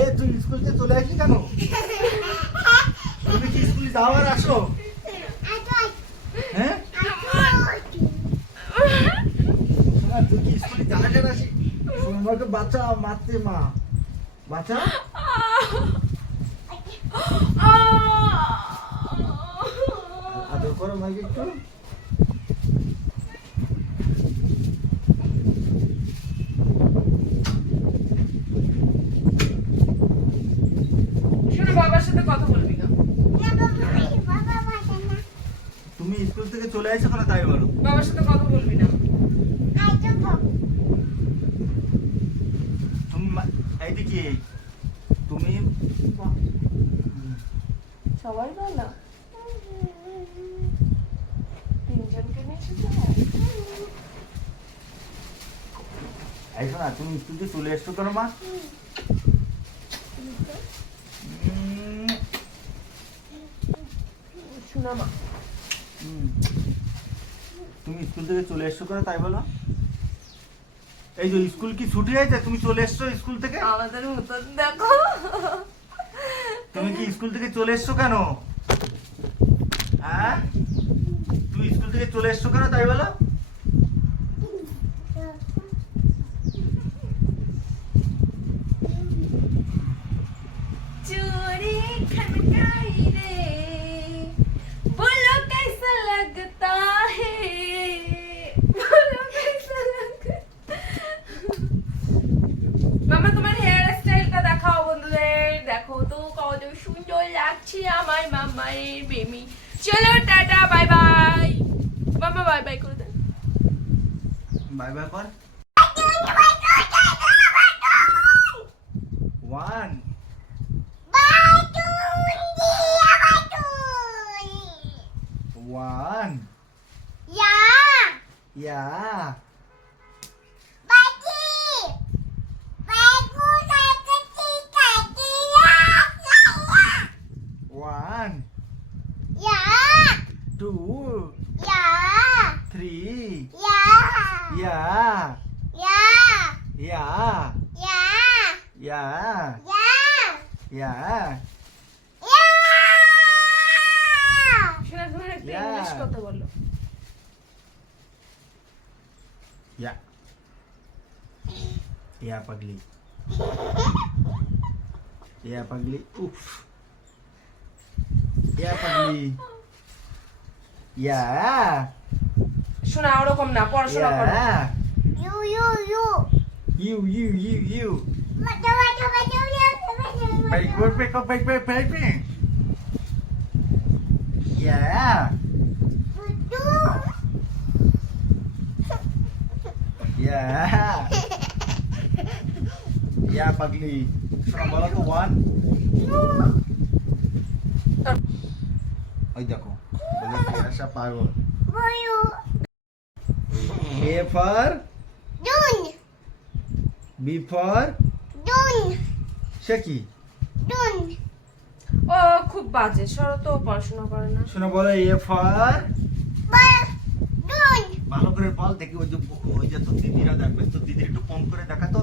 এ তুই স্কুল থেকে চলে আসলি কেন? তুমি কি স্কুলে যাও আর আসো? হ্যাঁ শোনা, তুই কি স্কুলে যাস আর আসি? শোনা, আমাকে বাঁচা, মারতে মা, বাঁচা। আদর করো মাকে একটু। শোনো, বাবার সাথে কথা বলবি না। তুমি স্কুল থেকে চলে আসছো কেন তাই বলো? বাবার সাথে কথা বলবি না। তুমি এইদিকে তুমি সবাই ভালো? তিনজনকে নিয়ে এসেছো? এই শোনা, তুমি স্কুল থেকে চলে এসছো কেন মা? শোনা মা, তুমি স্কুল থেকে চলে এসছো কেন তাই বলো? এই যে স্কুল কি ছুটি হয়েছে, তুমি চলে এসছো স্কুল থেকে? আমাদের মতন দেখো। তুমি কি স্কুল থেকে চলে এসছো কেন? হ্যাঁ, তুমি স্কুল থেকে চলে এসছো কেন তাই বলো? चूड़ी खनकाई रे, बोलो कैसा लगता है, बोलो कैसा लगता। মামা তোমার হেয়ার স্টাইলটা দেখাও বন্ধুদের, দেখো তো কত সুন্দর লাগছে আমার মামার বেমি। চলো টাটা, বাই বাই। মামা বাই বাই করে দেন। বাই বাই কর। 1 1 ইয়া 1 2 3 ইয়া ইয়া ইয়া ইয়া শোনা, তোমার একটা Yeah. ইংলিশ কথা বলো। ইয়া ইয়া পাগলি, ইয়া পাগলি, উফ, ইয়া পাগলি, ইয়া শোনা, ওরকম না, পড়াশোনা করো। You baby. Yeah. Yeah. Yeah, পাগলি। শোনো, বলো তো 1। ওই দেখো, বলে তেরাশা পাগল। A for B for সে কি? ও খুব বাজে, সরো তো, পড়াশোনা করে না। শোনো, বলো A for ভালো করে বল দেখি, ওই যে তোর দিদিরা দেখবে, তোর দিদি একটু কম করে দেখা তো।